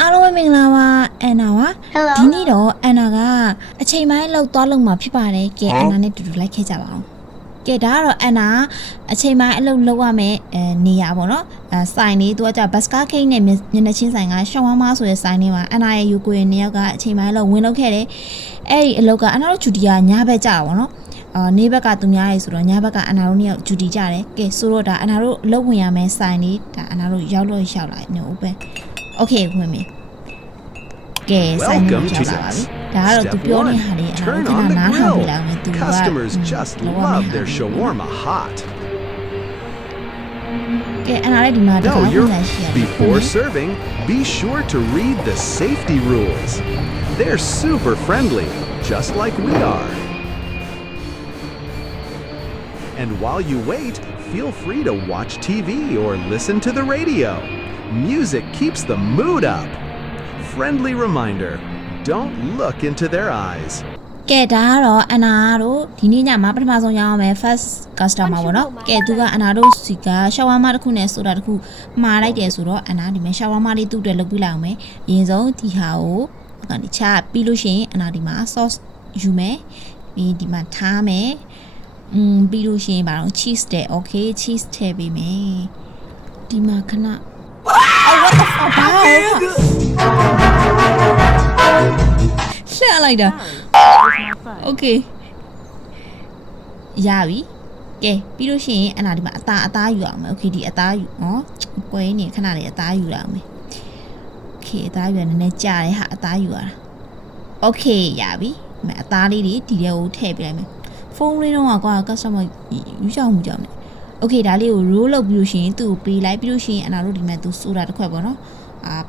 အားလုံးမင်္ဂလာပါအန်နာပါဒီနေ့တော့အန်နာကအချိန်ပိုင်းလောက်သွားလုံးမှာဖြစ်ပါတယ်ကဲအန်နာနဲ့တူတူလိုက်ခဲ့ကြပါအောင်ကဲဒါကတော့အန်နာအချိန်ပိုင်းအလုပ်လုပ်ရမယ်နေရပါတော့ဆိုင်လေးသူကကြဘတ်စကားခိတ်နဲ့မျက်နှာချင်းဆိုင်ကရှောင်းဝမ်းမဆိုတဲ့ဆိုင်လေးမှာအန်နာရဲ့ယူကိုရဲ့နေရောက်ကအချိန်ပိုင်းလောက်ဝင်လုပ်ခဲ့တယ်အဲ့ဒီအလုပ်ကအန်နာတို့ဂျူတီကညဘက်ကြတာပေါ့နော်နေဘက်ကသူများရေးဆိုတော့ညဘက်ကအန်နာတို့နှစ်ယောက်ဂျူတီကြတယ်ကဲဆိုတော့ဒါအန်နာတို့အလုပ်ဝင်ရမယ်ဆိုင်လေးဒါအန်နာတို့ရောက်လို့ရောက်လာနေဦးပဲโอเคဝင်ပြီကဲဆိုင်နေကြပါပြီဒါကတော့သူပြောနေဟာလေးအနာကနားထောင်ပြလာမယ်သူက Customers just love their shawarma hot. ကဲအနာလည်းဒီမှာတခါပြန်ရှိရတယ် Before serving, be sure to read the safety rules. They're super friendly, just like we are. And while you wait, feel free to watch TV or listen to the radio. Music keeps the mood up. Friendly reminder, don't look into their eyes. ကဲဒါကတော့အနာတို့ဒီနေ့ညမှာပထမဆုံးရောက်အောင်မယ် first customer ပေါ့နော်ကဲသူကအနာတို့စီကရှောင်းဝါမတစ်ခုနဲ့ဆိုတာတစ်ခုမှားလိုက်တယ်ဆိုတော့အနာဒီမှာရှောင်းဝါမလေးသူ့အတွက်လုပ်ပြလိုက်အောင်မယ်အရင်ဆုံးဒီဟာကိုဒီချပြီးလို့ရှိရင်အနာဒီမှာ sauce ယူမယ်ပြီးဒီမှာထားမယ်ပြီးလို့ရှိရင်ဗာတော့ cheese တဲ့ okay cheese ထည့်ပေးမယ်ဒီမှာခဏလှည့်လိုက်တာโอเคရပြီကဲပြီးလို့ရှိရင်အနာဒီမှာအသားယူအောင်မယ်โอเคဒီအသားယူနော်ပွဲနေခဏလေးအသားယူလာမယ်โอเคအသားယူရနည်းနည်းကြာတယ်ဟာအသားယူရတာโอเคရပြီဒီမှာအသားလေးတွေဒီထဲကိုထည့်ပြလိုက်မယ်ဖုန်းလေးတော့ကွာ customer ယူချောင်းမှုကြောင့်โอเคဒါလေးကို roll လုပ်ပြီးလို့ရှိရင်သူ့ကိုပေးလိုက်ပြီးလို့ရှိရင်အနာတို့ဒီမှာသူဆိုတာတစ်ခွက်ပေါ့နော်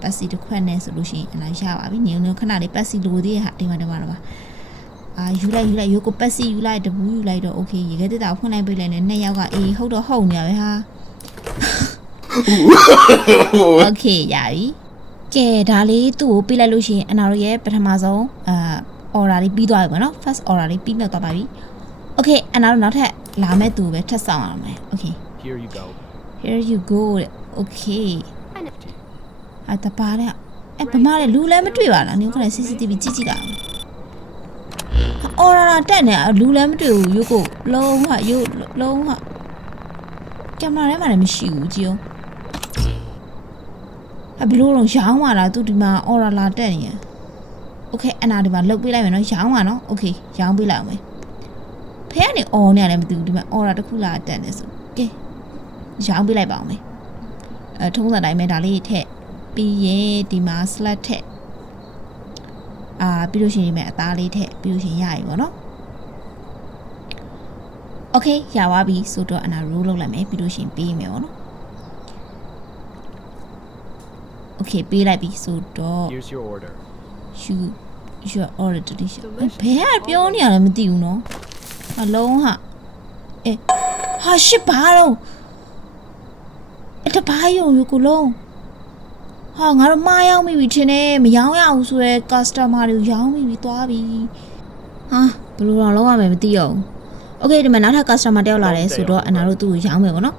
ပတ်စီတစ်ခွက်နဲ့ဆိုလို့ရှိရင်အနာရပါပြီနေခဏလေးပတ်စီလိုသေးဟာဒီမှာယူလိုက်ရိုးကိုပတ်စီယူလိုက်တဘူးယူလိုက်တော့โอเคရေခဲတက်တာဖွင့်လိုက်ပေးလိုက်နဲ့နှစ်ယောက်ကအေးဟုတ်တော့ဟုတ်နေရပဲဟာโอเคရပြီကဲဒါလေးသူ့ကိုပေးလိုက်လို့ရှိရင်အနာတို့ရဲ့ပထမဆုံး order လေးပြီးသွားပြီပေါ့နော် first order လေးပြီးတော့သွားပါပြီโอเคအနာတို့နောက်ထပ်လာမဲ့သူပဲထပ်ဆောင်အောင်မယ်โอเค Here you go โอเคတပါတဲ့ဗမာလည်းလူလည်းမတွေ့ပါလားနင်ကလည်း CCTV ကြည့်တာအော်လာတက်နေလူလည်းမတွေ့ဘူးရုပ်ကိုလုံးဝကင်မရာထဲမှာလည်းမရှိဘူးကြည့်အောင်ဘယ်လိုတော့ရောင်းပါလားသူဒီမှာအော်လာတက်နေရโอเคအနာဒီမှာလုတ်ပေးလိုက်မယ်နော်ရောင်းပါနော်โอเคရောင်းပေးလိုက်အောင်မယ်ဖဲကနေအော်နေရတယ်မသိဘူးဒီမှာအော်လာတစ်ခုလာတက်နေဆိုကဲရောင်းပေးလိုက်ပါအောင်မယ်ထုံးစံတိုင်းပဲဒါလေးထည့်ပြီးရင်ဒီမှာ slot ထည့်ပြီးလို့ရှိရင်အသားလေးထည့်ပြီးလို့ရှိရင်ရပြီပေါ့နော်โอเคရပါပြီဆိုတော့အနာ roll လုပ်လိုက်မယ်ပြီးလို့ရှိရင်ပေးမယ်ပေါ့နော်โอเคပေးလိုက်ပြီဆိုတော့ Here's your order. your order delicious ဘယ်ကပြောနေရလဲမသိဘူးနော်အလုံးဟာဟာရှစ်ပါတော့တဘာယုံယူကိုလုံးဟာငါတို့မှားရောက်ပြီထင်တယ်မရောင်းရအောင်ဆိုရဲ customer တွေရောင်းပြီသွားပြီဟာဘယ်လိုတော့လုံးဝမသိအောင်โอเคဒီမှာနောက်ထပ် customer တယောက်လာတယ်ဆိုတော့အနာတို့သူ့ကိုရောင်းမယ်ပေါ့နော်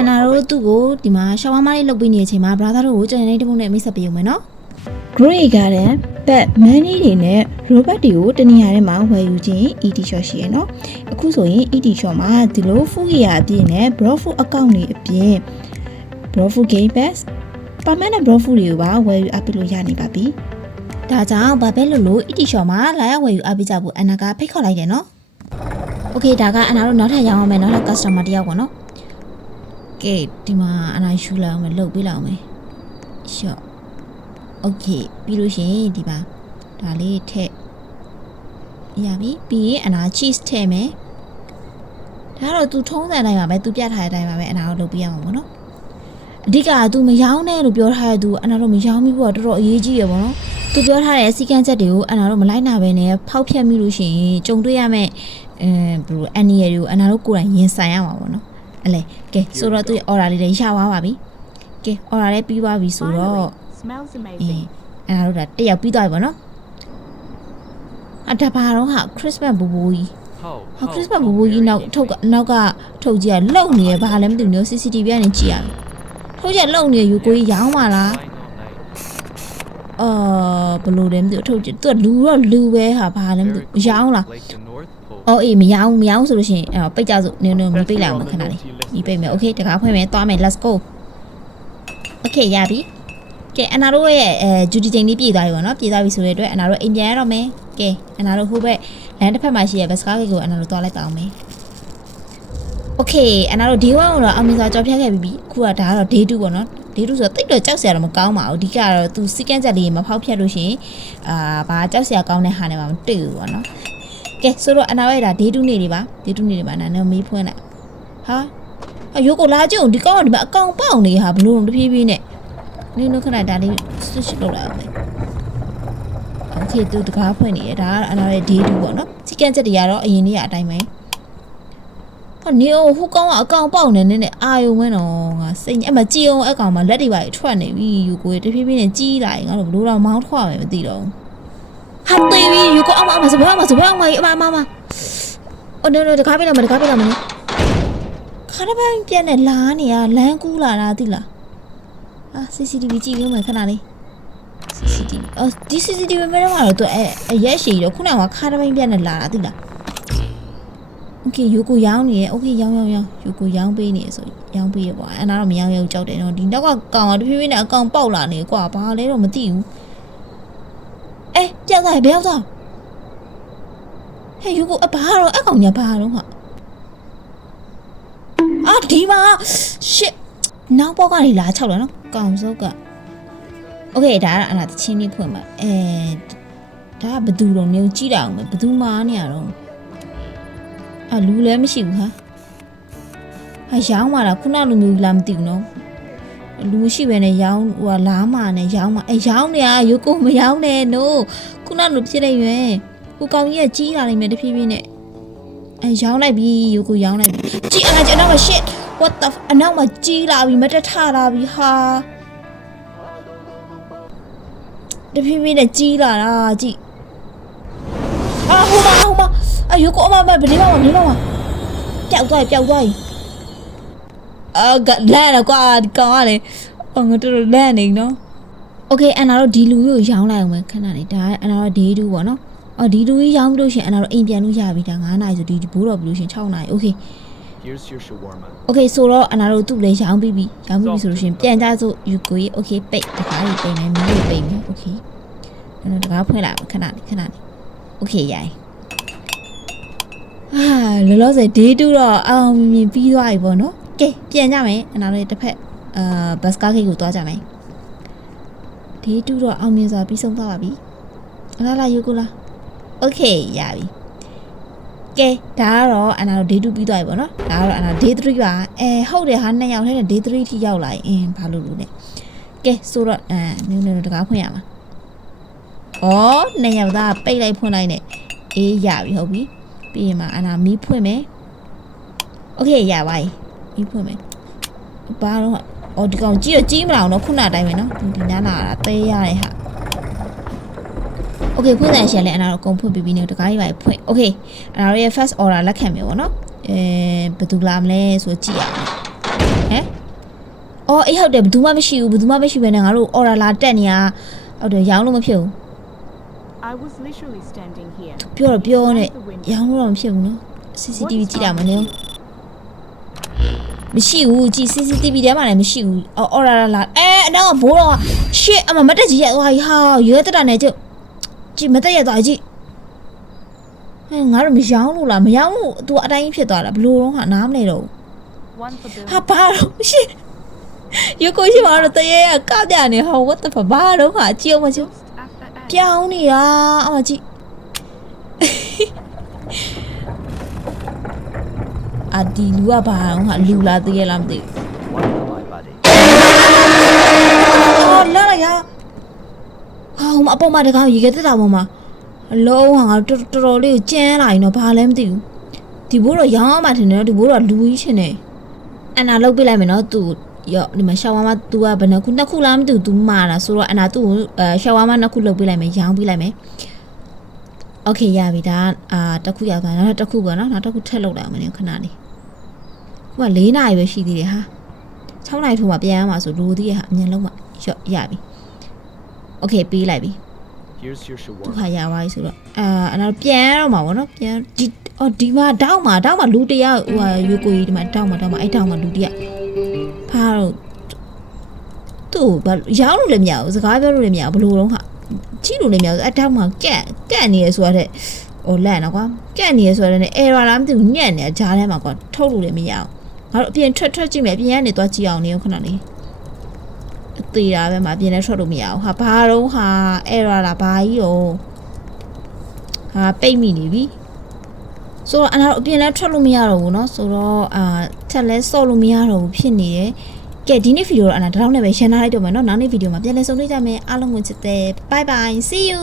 အနာတို့သူ့ကိုဒီမှာရှောင်းဝါးမလေးလုပ်ပေးနေတဲ့အချိန်မှာ brother တို့ကိုကျန်တဲ့တပုတ်နဲ့မိတ်ဆက်ပေးအောင်မယ်နော် Grey Garden Pet Money တွေနဲ့ Robot တွေကိုတနေရာထဲမှာဝယ်ယူခြင်း ET shop ရှိရနော်အခုဆိုရင် ET shop မှာဒီလို Fugia အပြင်နဲ့ Brofood account တွေအပြင် Brofood Game Pass permanent Brofood တွေကိုပါဝယ်ယူအပ်လို့ရနေပါပြီ။ဒါကြောင့်ဘာပဲလို့ ET shop မှာလာရောက်ဝယ်ယူအပ်ကြဖို့အနာကဖိတ်ခေါ်လိုက်တယ်နော်။ Okay ဒါကအနာတို့နောက်ထပ်ရောင်းအောင်မယ်နောက်ထပ် customer တယောက်ပေါ့နော်။ကဲဒီမှာအနာရှူလာအောင်မယ်လုပ်ပေးလိုက်အောင်မယ်။ Shop Okay ပြီးလို့ရှိရင်ဒီမှာဒါလေးထည့်ရပြီပြီးရင်အနာ cheese ထည့်မယ်။ဒါကတော့ तू ထုံးစံတိုင်းပါပဲ तू ပြထားတဲ့အတိုင်းပါပဲအနာကိုလုပ်ပေးအောင်ပေါ့နော်။အဓိကသူမရောင်းနဲ့လို့ပြောထားတဲ့သူအနာတို့မရောင်းမိဘူးတော့တော်တော်အရေးကြီးရပါတော့သူပြောထားတဲ့စီကန်းချက်တွေကိုအနာတို့မလိုက်နာပဲနဲ့ဖောက်ဖျက်မိလို့ရှိရင်ကြုံတွေ့ရမယ့်ဘယ်လိုအန်နီရတွေကိုအနာတို့ကိုယ်တိုင်ရင်ဆိုင်ရမှာပေါ့နော်အလဲကဲဆိုတော့သူရဲ့ order လေးတွေရသွားပါပြီကဲ order လေးပြီးသွားပြီဆိုတော့အနာတို့ဒါတစ်ယောက်ပြီးသွားပြီပေါ့နော်ဒါပါတော့ဟာ Christmas ဘူဘူကြီးဟာ Christmas ဘူဘူကြီးနောက်ကထုတ်ကြည့်ရလုံနေရဘာလဲမသိဘူးနော် CCTV ကနေကြည့်ရမယ်ဟုတ်ကြလုံနေယူကိုကြီးရောင်းပါလား ဘလို့လဲမသိဘူးထုတ်ကြည့်သူကလူတော့လူပဲဟာဘာလဲမသိဘူးရောင်းလားအော်အေးမရောင်းဆိုလို့ရှိရင်ပိတ်ကြစို့နင်မပိတ်လိုက်အောင်ခဏလေးဒီပိတ်မယ်โอเคတကားဖွင့်မယ်သွားမယ် let's go โอเคရပြီကဲအနာတို့ရဲ့ဂျူဒီချိန်လေးပြည့်သွားပြီပေါ့နော်ပြည့်သွားပြီဆိုတဲ့အတွက်အနာတို့အိမ်ပြန်ရတော့မယ်ကဲအနာတို့ဟိုဘက်လမ်းတစ်ဖက်မှာရှိတဲ့ဘတ်စကားကိတ်ကိုအနာတို့သွားလိုက်ပါအောင်မယ်โอเคအနာတို့ day 1ကိုတော့အောင်မြင်စွာကြော်ဖြတ်ခဲ့ပြီအခုကဒါကတော့ day 2ပေါ့နော် day 2ဆိုတော့တိတ်တော့ကြောက်စရာတော့မကောင်းပါဘူးအဓိကတော့သူစီကန်းချက်လေးမဖောက်ဖြတ်လို့ရှိရင်ဘာကြောက်စရာကောင်းတဲ့ဟာနဲ့မှမတွေ့ဘူးပေါ့နော်ကဲဆိုတော့အနာရဲ့ဒါ day 2နေ့တွေပါ day 2နေ့တွေပါနာနဲ့မေးဖွင့်လိုက်ဟာရိုးကိုလာကြုံဒီကောင်ကဒီမှာအကောင်ပေါက်နေဟာဘလို့တဖြည်းဖြည်းနဲ့နင်းခဏဒါလေး switch လုပ်လိုက်အောင်မယ်โอเคသူတကားဖွင့်နေရဒါကအနာရဲ့ day 2ပေါ့နော်စီကန်းချက်တွေကတော့အရင်နေ့ကအတိုင်းပဲနေဟိုကောင်ကအကောင်ပေါက်နေနဲ့အာယုံဝင်းတော့ငါစိတ်အမကြည့်အောင်အကောင်မှာလက်တွေပါထွက်နေပြီယူကိုတဖြည်းဖြည်းနဲ့ကြီးလာရင်ငါတို့ဘလို့တော့မောင်းထွက်မယ်မသိတော့ဟာတေးပြီယူကိုအမစပွားအမအော်နော်တကားပြလိုက်မယ်ခါတစ်ပိုင်းပြက်နေလာနေရလမ်းကူးလာတာသိလားCCTV ကြည့်လို့မယ်ခဏလေး CCTV ဒီ CCTV မဲတော့တော့သူရက်ရှည်တော့ခုနကခါတစ်ပိုင်းပြက်နေလာတာသိလားโอเคယူကိုရောင်းနေရโอเคရောင်းယူကိုရောင်းပေးနေဆိုရောင်းပေးရပေါ့အဲ့ဒါတော့မရောင်းရဘူးကြောက်တယ်နော်ဒီနောက်ကကောင်ကတဖြည်းဖြည်းနဲ့အကောင်ပေါက်လာနေကွာဘာလဲတော့မသိဘူးပြောက်သွားပြီဘယ်ရောက်သွားဟဲ့ယူကိုဘာတော့အကောင်ညာဘာတော့ဟာဒီမှာ shit နောက်ပေါက်ကနေလာ6လာနော်ကောင်စုပ်ကโอเคဒါကအနာတချင်းလေးဖွင့်ပါဒါကဘသူတော့နေကြည့်တာအောင်ဘသူမာနေရတော့လူလည်းမရှိဘူးဟာရောင်းมาတာခုနလူမျိုးလာမသိဘူးနော်လူမရှိပဲနဲ့ရောင်းဟိုလားမာနဲ့ရောင်းมาရောင်းနေရရုပ်ကိုမရောင်းနဲ့ no ခုနလူဖြစ်နေရွယ်ကိုကောင်ကြီးကကြီးလာနေမယ်တဖြည်းဖြည်းနဲ့ရောင်းလိုက်ပြီရုပ်ကိုရောင်းလိုက်ပြီကြည့်ကျွန်တော်က shit what the အနောက်မှာကြီးလာပြီမတက်ထလာပြီဟာတဖြည်းဖြည်းနဲ့ကြီးလာတာကြည့်ဟိုမှာရုပ်ကိုအမဘယ်နေမှာပျောက်သွားပြီကလန့်တော့ကွာဒီကောင်ကလေငါတို့လန့်နေနော်โอเคအနာတော့ဒီလူကိုရောင်းလိုက်အောင်ပဲခဏလေးဒါအနာတော့ day 2ပေါ့နော်ဒီလူကြီးရောင်းပြီးလို့ရှင်အနာတော့အိမ်ပြန်လို့ရပြီဒါ9နာရီဆိုဒီဘိုးတော်ပြီးလို့ရှင်6နာရီโอเค Here's your shawarma โอเคဆိုတော့အနာတို့သူ့လည်းရောင်းပြီးပြီဆိုလို့ရှင်ပြန်ကြစို့ယူကိုโอเคပိတ်တကားကြီးပိတ်မယ်မီးလေးပိတ်မယ်โอเคအဲ့တော့တကားဖွင့်လိုက်ခဏလေးโอเคရိုင်းလောလောဆယ် day 2တော့အောင်မြင်ပြီးသွားပြီပေါ့နော်ကဲပြန်ကြမယ်အနာတို့တစ်ဖက်ဘတ်စကားကိတ်ကိုသွားကြမယ် day 2တော့အောင်မြင်စွာပြီးဆုံးသွားပါပြီလာယူကိုလားโอเคရပြီကဲဒါကတော့အနာတို့ day 2ပြီးသွားပြီပေါ့နော်ဒါကတော့အနာ day 3ပါဟုတ်တယ်ဟာ2ယောက်ထဲနဲ့ day 3ထိရောက်လာရင်ဘာလို့လဲကဲဆိုတော့နင်းတကားဖွင့်ရမှာ2ယောက်သားပိတ်လိုက်ဖွင့်လိုက်နဲ့အေးရပြီဟုတ်ပြီပြီးရင်မှအနာမီးဖွင့်မယ်โอเคရပါပြီမီးဖွင့်မယ်ဘာတော့ဒီကောင်ကြီးမလာအောင်တော့ခုနအတိုင်းပဲနော်ဒီနားလာတာတဲရတဲ့ဟာโอเคဖွင့်တဲ့ရှယ်လဲအနာတော့အကုန်ဖွင့်ပြီးပြီနော်တကားကြီးပါဖွင့်โอเคအနာရဲ့ first order လက်ခံမယ်ပေါ့နော်ဘယ်သူလာမလဲဆိုကြည့်ရအောင်အေးဟုတ်တယ်ဘယ်သူမှမရှိဘူးပဲနဲ့ငါတို့ order လာတက်နေရဟုတ်တယ်ရောင်းလို့မဖြစ်ဘူး I was literally standing here ပြောနဲ့ရောင်းလို့တော့မဖြစ်ဘူးနော် CCTV ကြည့်တာမလဲမရှိဘူးကြည့် CCTV ထဲမှာလည်းမရှိဘူးအော်လာအနောက်ကဘိုးတော့ shit အမမတက်ကြီးရသွားပြီဟာရဲတက်တာနဲ့ကြည့်မတက်ရသွားကြည့်ငါတို့မရောင်းလို့လားမရောင်းလို့ तू အတိုင်းဖြစ်သွားတာဘလို့တော့ဟာနားမလဲတော့ဟာဘာတော့ shit ရုပ်ကိုရှိမှာတော့တရေကကပြနေဟော what the fuck ဘာတော့ဟာကြည့်အောင်မကြည့်ပြောင်းနေတာအမကြည့်ဒီလူကဘာတော့ဟာလူလာသေးရလားမသိဘူးလာရဟာအပေါ်မှာတကောင်ရေခဲတက်တာပေါ်မှာအလုံးဟာငါတော်တော်လေးကိုကျန်းလာရင်တော့ဘာလဲမသိဘူးဒီဘိုးတော့ရောင်းအောင်မှထင်တယ်ဒီဘိုးတော့လူကြီးချင်တယ်အနာလုတ်ပြလိုက်မယ်နော်သူရောဒီမှာရှောင်းဝါမ तू ကဘယ်နှခုနှစ်ခုလားမသိဘူး तू မာတာဆိုတော့အနာသူ့ရှောင်းဝါမနှစ်ခုလုတ်ပြလိုက်မယ်ရောင်းပြလိုက်မယ်โอเคရပြီဒါတစ်ခုရောက်သွားနောက်တစ်ခုပေါ့နော်နောက်တစ်ခုထပ်လုတ်လိုက်အောင်မင်းခဏလေးဟိုက4နာရီပဲရှိသေးတယ်ဟာ6နာရီထိုးမှပြန်ရမှာဆိုလိုသေးရဟာအမြန်လုံးမှရပြီโอเคပေးလိုက်ပြီ Here's your ဒု shawarma. က္ခရပါပြီဆိုတော့အဲ့တော့ပြန်တော့မှာပေါ့နော်ပြန်ဒီမှာတောက်မှာလူတယောက်ဟိုယူကိုကြီးဒီမှာတောက်မှာအဲ့တောက်မှာလူတယောက်ဖားတော့သူ့ဘာရောင်းလို့လည်းမရဘူးစကားပြောလို့လည်းမရဘူးဘလို့တော့ဟာကြည့်လို့လည်းမရဘူးအဲ့တောက်မှာကန့်နေရဆိုတော့ဟိုလန့်တော့ကွာကန့်နေရဆိုတော့လည်း error လားမသိဘူးညံ့နေကြားထဲမှာကွာထုတ်လို့လည်းမရဘူးငါတို့အပြင်ထွက်ကြည့်မယ်အပြင်ကနေသွားကြည့်အောင်နေခဏလေးသေးတာပဲမှာအပြင်နဲ့ထွက်လို့မရဘူးဟာဘာတော့ဟာ error လားဘာကြီးရောဟာပိတ်မိနေပြီဆိုတော့အဲ့တော့အပြင်လည်းထွက်လို့မရတော့ဘူးเนาะဆိုတော့ထက်လဲစော့လို့မရတော့ဘူးဖြစ်နေတယ်ကဲဒီနေ့ဗီဒီယိုတော့ဒါတော့နဲ့ပဲရှင်းထားလိုက်တော့မယ်เนาะနောက်နေ့ဗီဒီယိုမှာပြန်လည်ဆုံတွေ့ကြမယ်အားလုံးကိုချစ်တယ် bye bye see you